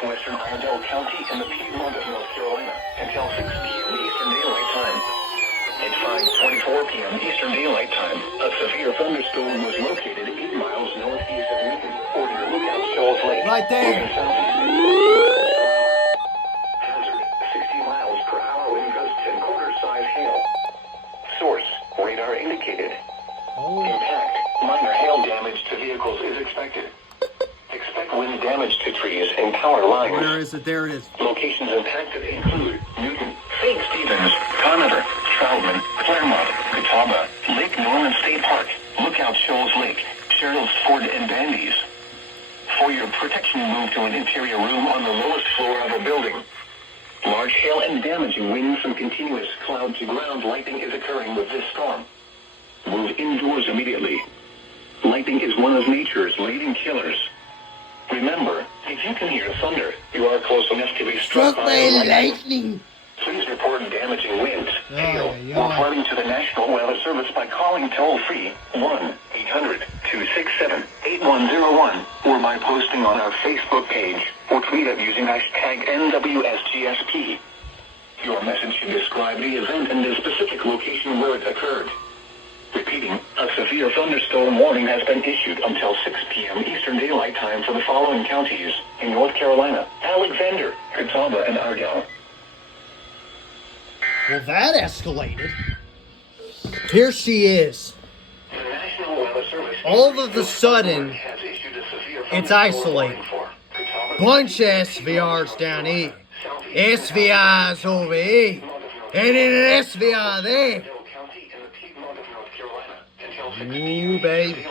southwestern Iredell County in the Piedmont of North Carolina until 6 p.m. Eastern Daylight Time. At 5:24 p.m. Eastern Daylight Time, a severe thunderstorm was located 8 miles northeast of Lincoln. Order lookout Shoals Lake. Right there. Hazard, 60 miles per hour wind gusts and quarter-size hail. Source, radar indicated. Impact, minor hail damage to vehicles is expected. Expect wind damage to trees and power lines. Where is it? There it is. Locations impacted include Newton, St. Stevens, Conover, Troutman, Claremont, Catawba, Lake Norman State Park, Lookout Shoals Lake, Cheryl's Ford, and Bandy's. For your protection, move to an interior room on the lowest floor of a building. Large hail and damaging winds from continuous cloud to ground lightning is occurring with this storm. Move indoors immediately. Lightning is one of nature's leading killers. Remember, if you can hear thunder, you are close enough to be struck by lightning. Please report damaging winds, hail, or flooding to the National Weather Service by calling toll-free 1-800-267-8101 or by posting on our Facebook page or tweet it using hashtag NWSGSP. Your message should describe the event and the specific location where it occurred. Repeating, a severe thunderstorm warning has been issued until 6 p.m. Eastern Daylight Time for the following counties in North Carolina: Alexander, Catawba, and Iredell. Well, that escalated. Here she is. The National Weather Service All of a sudden, has issued a severe it's thunderstorm isolated. warning for Catawba, Bunch of SVRs down here. SVRs over here. And then an SVR there. County in the Piedmont of North Carolina until 6 Ooh, baby.